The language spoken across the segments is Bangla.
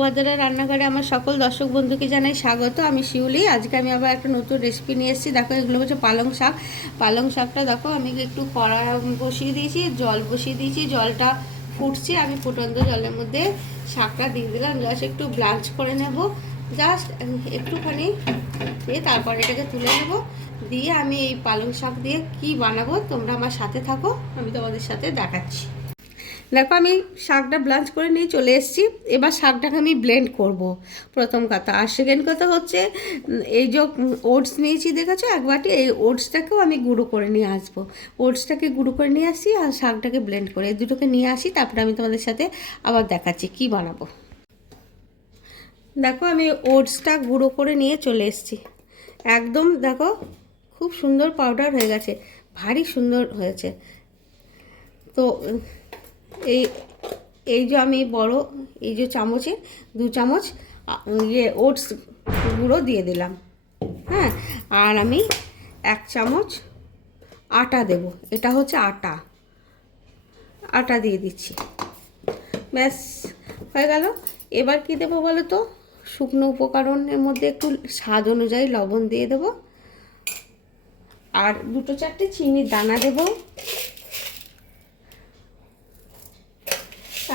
সুভদ্রা রান্নাঘরে আমার সকল দর্শক বন্ধুকে জানাই স্বাগত। আমি শিউলি। আজকে আমি আবার একটা নতুন রেসিপি নিয়ে এসেছি। দেখো, এগুলো হচ্ছে পালং শাক। পালং শাকটা দেখো আমি একটু কড়া বসিয়ে দিয়েছি, জল বসিয়ে দিয়েছি, জলটা ফুটছে। আমি ফুটন্ত জলের মধ্যে শাকটা দিয়ে দিলাম, জাস্ট একটু ব্লাঞ্চ করে নেব, জাস্ট একটুখানি দিয়ে তারপর এটাকে তুলে নেব। দিয়ে আমি এই পালং শাক দিয়ে কি বানাবো তোমরা আমার সাথে থাকো, আমি তোমাদের সাথে দেখাচ্ছি। দেখো, আমি শাকটা ব্লাঞ্চ করে নিয়ে চলে এসেছি। এবার শাকটাকে আমি ব্লেন্ড করব, প্রথম কথা। আর সেকেন্ড কথা হচ্ছে, এই যে ওটস নিয়েছি দেখেছো এক বাটি, এই ওটসটাকেও আমি গুঁড়ো করে নিয়ে আসবো। ওটসটাকে গুঁড়ো করে নিয়ে আসি আর শাকটাকে ব্লেন্ড করে, এই দুটোকে নিয়ে আসি, তারপরে আমি তোমাদের সাথে আবার দেখাচ্ছি কি বানাবো। দেখো, আমি ওটসটা গুঁড়ো করে নিয়ে চলে এসেছি। একদম দেখো, খুব সুন্দর পাউডার হয়ে গেছে, ভারী সুন্দর হয়েছে। তো এই এই যে আমি বড় এই যে চামচে 2 চামচ ওটস গুঁড়ো দিয়ে দিলাম। হ্যাঁ, আর আমি 1 চামচ আটা দেব। এটা হচ্ছে আটা, আটা দিয়ে দিচ্ছি। ব্যাস হয়ে গেল। এবার কি দেবো বলো তো? শুকনো উপকরণের মধ্যে একটু স্বাদ অনুযায়ী লবণ দিয়ে দেবো, আর 2-4টে চিনির দানা দেবো।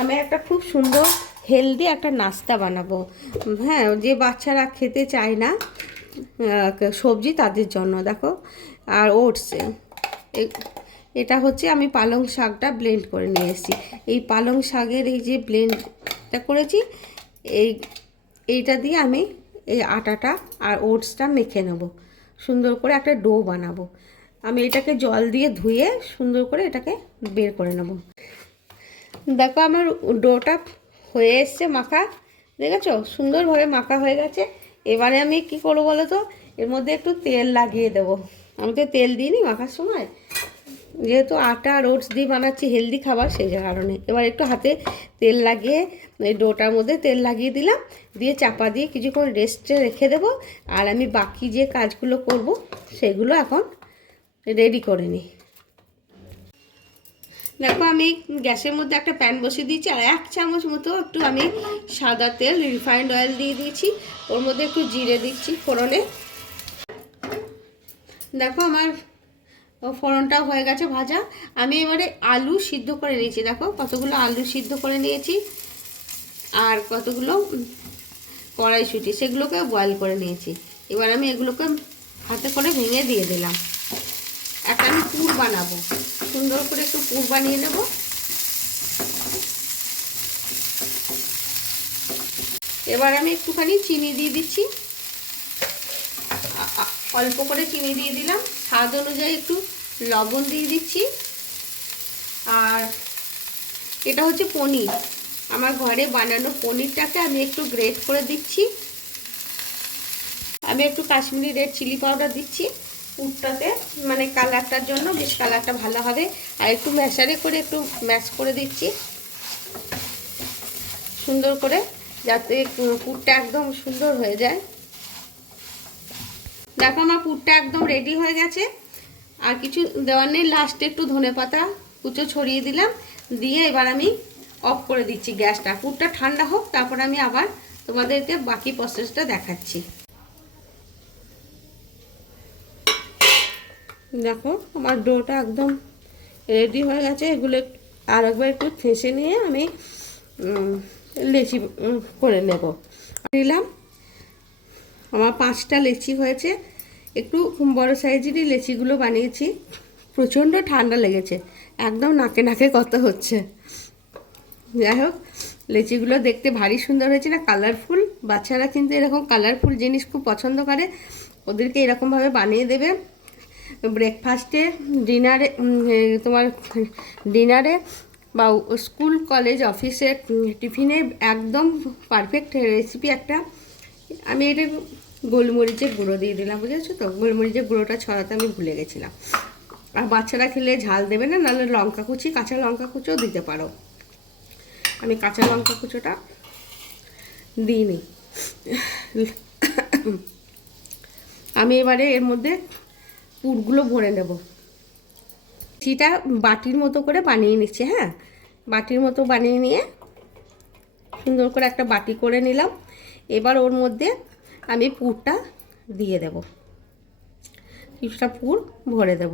আমি একটা খুব সুন্দর হেলদি একটা নাস্তা বানাবো। হ্যাঁ, যে বাচ্চারা খেতে চায় না সবজি, তাদের জন্য। দেখো, আর ওটস, এটা হচ্ছে আমি পালং শাকটা ব্লেন্ড করে নিয়ে এসেছি। এই পালং শাকের এই যে ব্লেন্ডটা করেছি, এইটা দিয়ে আমি এই আটাটা আর ওটসটা মেখে নেব, সুন্দর করে একটা ডো বানাবো। আমি এটাকে জল দিয়ে ধুয়ে সুন্দর করে এটাকে বের করে নেব। দেখো, আমার ডোটা হয়ে এসছে মাখা, দেখেছো সুন্দরভাবে মাখা হয়ে গেছে। এবারে আমি কি করবো বলো তো? এর মধ্যে একটু তেল লাগিয়ে দেবো। আমি তো তেল দিইনি মাখার সময়, যেহেতু আটা আর ওটস দিয়ে বানাচ্ছি হেলদি খাবার, সেই কারণে। এবার একটু হাতে তেল লাগিয়ে এই ডোটার মধ্যে তেল লাগিয়ে দিলাম, দিয়ে চাপা দিয়ে কিছুক্ষণ রেস্টে রেখে দেবো। আর আমি বাকি যে কাজগুলো করব সেগুলো এখন রেডি করে নিই। দেখো, আমি গ্যাসের মধ্যে একটা প্যান বসিয়ে দিয়েছি, আর 1 চামচ মতো একটু আমি সাদা তেল, রিফাইন্ড অয়েল দিয়ে দিয়েছি। ওর মধ্যে একটু জিরে দিচ্ছি ফোড়নে। দেখো, আমার ফোড়নটাও হয়ে গেছে ভাজা। আমি এবারে আলু সিদ্ধ করে নিয়েছি। দেখো, কতগুলো আলু সিদ্ধ করে নিয়েছি, আর কতগুলো কড়াইশুঁটি, সেগুলোকে বয়েল করে নিয়েছি। এবার আমি এগুলোকে হাতে করে ভেঙে দিয়ে দিলাম। একটা আমি পুর বানাবো, সুন্দর করে একটু পুর বানিয়ে নেব। এবার আমি একটুখানি চিনি দিয়ে দিচ্ছি, অল্প করে চিনি দিয়ে দিলাম। স্বাদ অনুযায়ী একটু লবণ দিয়ে দিচ্ছি। আর এটা হচ্ছে পনির, আমার ঘরে বানানো পনিরটাকে আমি একটু গ্রেট করে দিচ্ছি। আমি একটু কাশ্মীরি রেড চিলি পাউডার দিচ্ছি পুরটাতে, মানে কালারটার জন্য, বেশ কালারটা ভালো হবে। আর একটু ম্যাশারে করে একটু ম্যাশ করে দিচ্ছি সুন্দর করে, যাতে পুরটা একদম সুন্দর হয়ে যায়। দেখো, আমার পুরটা একদম রেডি হয়ে গেছে। আর কিছু দেওয়ার নেই, লাস্টে একটু ধনেপাতা কুচো ছড়িয়ে দিলাম, দিয়ে এবার আমি অফ করে দিচ্ছি গ্যাসটা। পুরটা ঠান্ডা হোক, তারপর আমি আবার তোমাদেরকে বাকি প্রসেসটা দেখাচ্ছি। দেখো, আমার ডোটা একদম রেডি হয়ে গেছে। এগুলো আর একবার একটু ঠেসে নিয়ে আমি লেচি করে নেব। দিলাম, আমার 5টা লেচি হয়েছে। একটু বড় সাইজেরই লেচিগুলো বানিয়েছি। প্রচণ্ড ঠান্ডা লেগেছে, একদম নাকে নাকে কথা হচ্ছে। যাই হোক, লেচিগুলো দেখতে ভারী সুন্দর হয়েছে না, কালারফুল। বাচ্চারা কিন্তু এরকম কালারফুল জিনিস খুব পছন্দ করে, ওদেরকে এরকমভাবে বানিয়ে দেবে। ব্রেকফাস্টে, ডিনারে, তোমার ডিনারে বা স্কুল কলেজ অফিসে টিফিনে একদম পারফেক্ট রেসিপি একটা। আমি এটা গোলমরিচের গুঁড়ো দিয়ে দিলাম, বুঝেছো তো? গোলমরিচের গুঁড়োটা ছড়াতে আমি ভুলে গেছিলাম। আর বাচ্চারা খেলে ঝাল দেবে না, নাহলে লঙ্কা কুচি, কাঁচা লঙ্কা কুচিও দিতে পারো। আমি কাঁচা লঙ্কা কুচোটা দিইনি। আমি এবারে এর মধ্যে পুরগুলো ভরে নেব। সেটা বাটির মতো করে বানিয়ে নিচ্ছি। হ্যাঁ, বাটির মতো বানিয়ে নিয়ে সুন্দর করে একটা বাটি করে নিলাম। এবার ওর মধ্যে আমি পুরটা দিয়ে দেব, কিছুটা পুর ভরে দেব।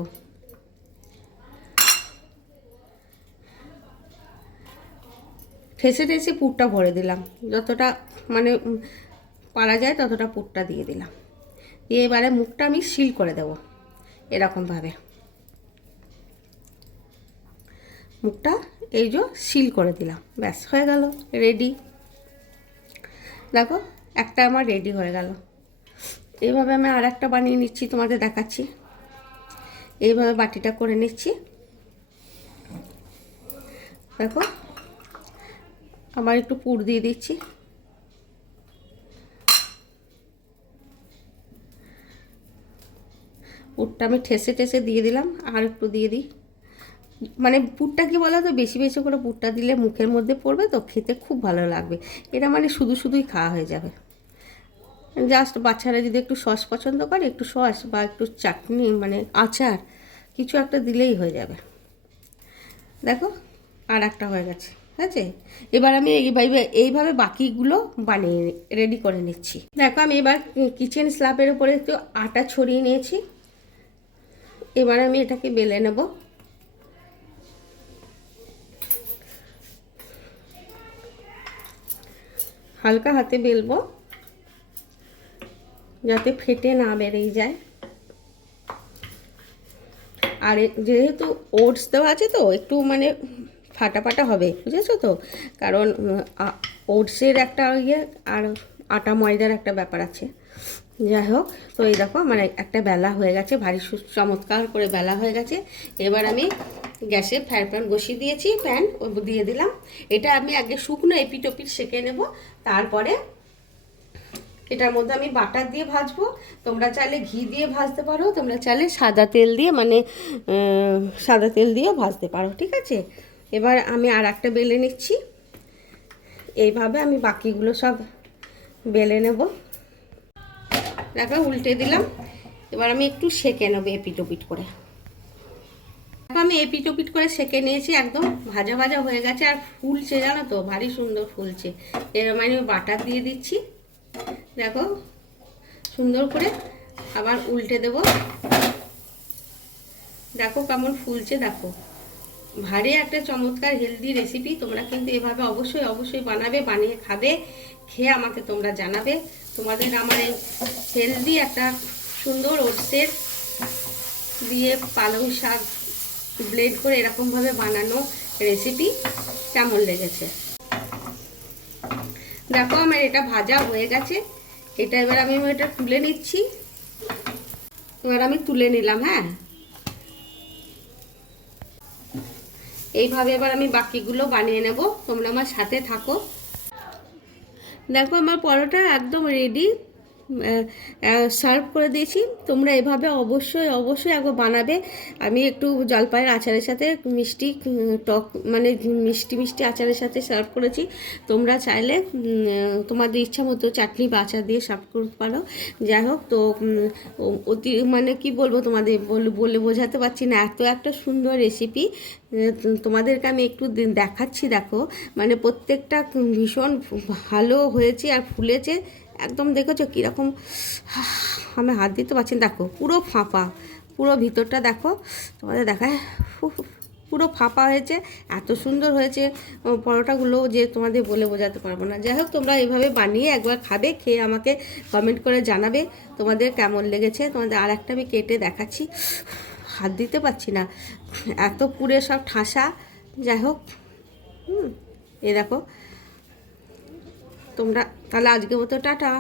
ঠেসে ঠেসে পুরটা ভরে দিলাম, যতটা মানে পারা যায় ততটা পুরটা দিয়ে দিলাম। দিয়ে এবারে মুখটা আমি সিল করে দেব এরকমভাবে। মুখটা এই যে সিল করে দিলাম, ব্যাস হয়ে গেল, রেডি। দেখো একটা আমার রেডি হয়ে গেল। এইভাবে আমি আর একটা বানিয়ে নিচ্ছি, তোমাদের দেখাচ্ছি। এইভাবে বাটিটা করে নিচ্ছি, দেখো। আবার একটু পুর দিয়ে দিচ্ছি। পুরটা আমি ঠেসে ঠেসে দিয়ে দিলাম, আর একটু দিয়ে দিই। মানে পুরটা কি বলো তো, বেশি বেশি করে পুরটা দিলে মুখের মধ্যে পড়বে তো, খেতে খুব ভালো লাগবে। এটা মানে শুধু শুধুই খাওয়া হয়ে যাবে। জাস্ট বাচ্চারা যদি একটু সস পছন্দ করে, একটু সস বা একটু চাটনি মানে আচার কিছু একটা দিলেই হয়ে যাবে। দেখো আর একটা হয়ে গেছে, ঠিক আছে। এবার আমি এইভাবে বাকিগুলো বানিয়ে রেডি করে নিচ্ছি। দেখো আমি এবার কিচেন স্ল্যাবের উপরে একটু আটা ছড়িয়ে নিয়েছি। এবার আমি এটাকে বেলে নেব। হালকা হাতে বেলবো যাতে ফেটে না বেরিয়ে যায়। আর যেহেতু ওটস দেওয়া আছে তো একটু মানে ফাটা ফাটা হবে, বুঝেছো তো, কারণ ওটসের একটা ইয়ে আর আটা ময়দার একটা ব্যাপার আছে। যাই হোক, তো এই দেখো আমার একটা বেলা হয়ে গেছে, ভারী চমৎকার করে বেলা হয়ে গেছে। এবার আমি গ্যাসে ফ্রাই প্যান বসিয়ে দিয়েছি, প্যান দিয়ে দিলাম। এটা আমি আগে শুকনো এপিট ওপিট সেঁকে নেব, তারপরে এটার মধ্যে আমি বাটার দিয়ে ভাজবো। তোমরা চাইলে ঘি দিয়ে ভাজতে পারো, তোমরা চাইলে সাদা তেল দিয়ে মানে সাদা তেল দিয়ে ভাজতে পারো, ঠিক আছে। এবার আমি আর একটা বেলে নিচ্ছি। এইভাবে আমি বাকিগুলো সব বেলে নেব। দেখো উল্টে দিলাম। এবার আমি একটু সেঁকে নেবো এপিট ওপিট করে। আমি এপিট ওপিট করে সেঁকে নিয়েছি, একদম ভাজা ভাজা হয়ে গেছে আর ফুলছে, জানো তো, ভারী সুন্দর ফুলছে। এবার আমি বাটার দিয়ে দিচ্ছি, দেখো সুন্দর করে। আবার উল্টে দেব, দেখো কেমন ফুলছে। দেখো ভারী একটা চমৎকার হেলদি রেসিপি। তোমরা কিন্তু এভাবে অবশ্যই অবশ্যই বানাবে, বানিয়ে খাবে, খেয়ে আমাকে তোমরা জানাবে তোমাদের আমার এই হেলদি একটা সুন্দর ওটসের দিয়ে পালং শাক ব্লেন্ড করে এরকমভাবে বানানো রেসিপি কেমন লেগেছে। দেখো আমার এটা ভাজা হয়ে গেছে। এটা এবার আমি এটা তুলে নিচ্ছি। এবার আমি তুলে নিলাম। হ্যাঁ, এইভাবে এবার আমি বাকিগুলো বানিয়ে নেব, তোমরা আমার সাথে থাকো। দেখো আমার পরোটা একদম রেডি, সার্ভ করে দিয়েছি। তোমরা এভাবে অবশ্যই অবশ্যই একবার বানাবে। আমি একটু জলপাইয়ের আচারের সাথে মিষ্টি টক মানে মিষ্টি মিষ্টি আচারের সাথে সার্ভ করেছি। তোমরা চাইলে তোমাদের ইচ্ছা মতো চাটনি বা আচার দিয়ে সার্ভ করতে পারো। যাই হোক, তো অতি মানে কি বলবো, তোমাদের বলে বোঝাতে পারছি না, এত একটা সুন্দর রেসিপি তোমাদেরকে আমি একটু দেখাচ্ছি। দেখো মানে প্রত্যেকটা ভীষণ ভালো হয়েছে আর ফুলেছে একদম। দেখেছো কীরকম, আমি হাত দিতে পারছি না। দেখো পুরো ফাঁপা, পুরো ভিতরটা দেখো, তোমাদের দেখায় পুরো ফাঁপা হয়েছে, এত সুন্দর হয়েছে পরোটাগুলো যে তোমাদের বলে বোঝাতে পারবো না। যাই হোক, তোমরা এইভাবে বানিয়ে একবার খাবে, খেয়ে আমাকে কমেন্ট করে জানাবে তোমাদের কেমন লেগেছে। তোমাদের আর একটা আমি কেটে দেখাচ্ছি, হাত দিতে পারছি না, এত পুরে সব ঠাসা। যাই হোক, এই দেখো তোমরা। তাহলে আজকের মতো টাটা।